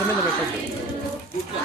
మంచం మీద పెట్టద్దు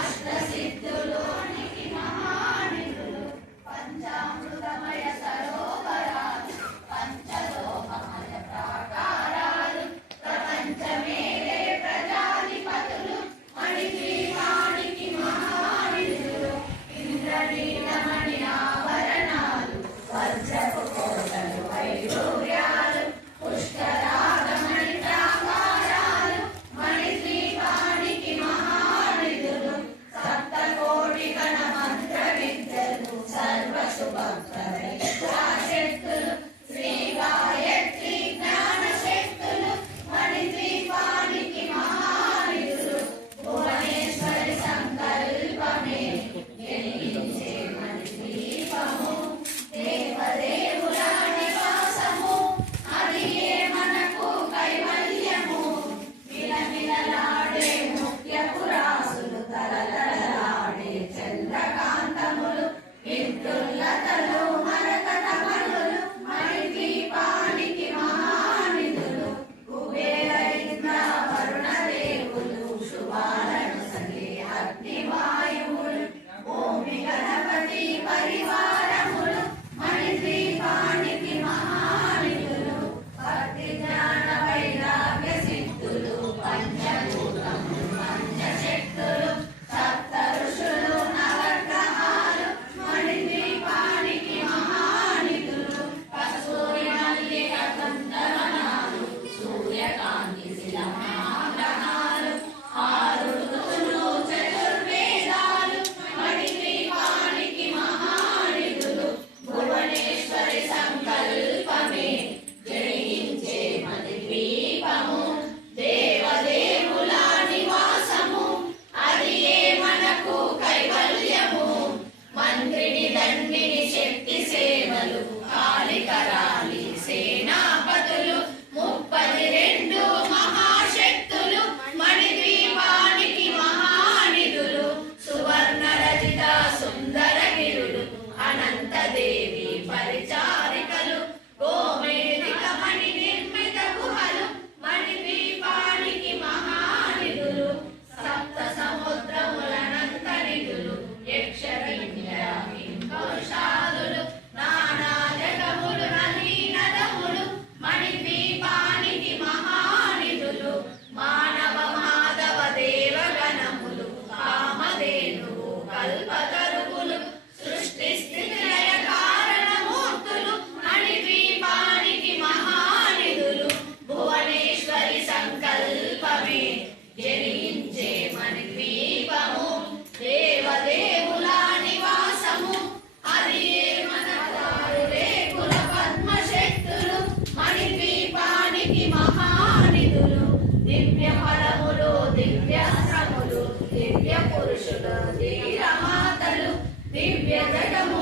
దివ్య జగము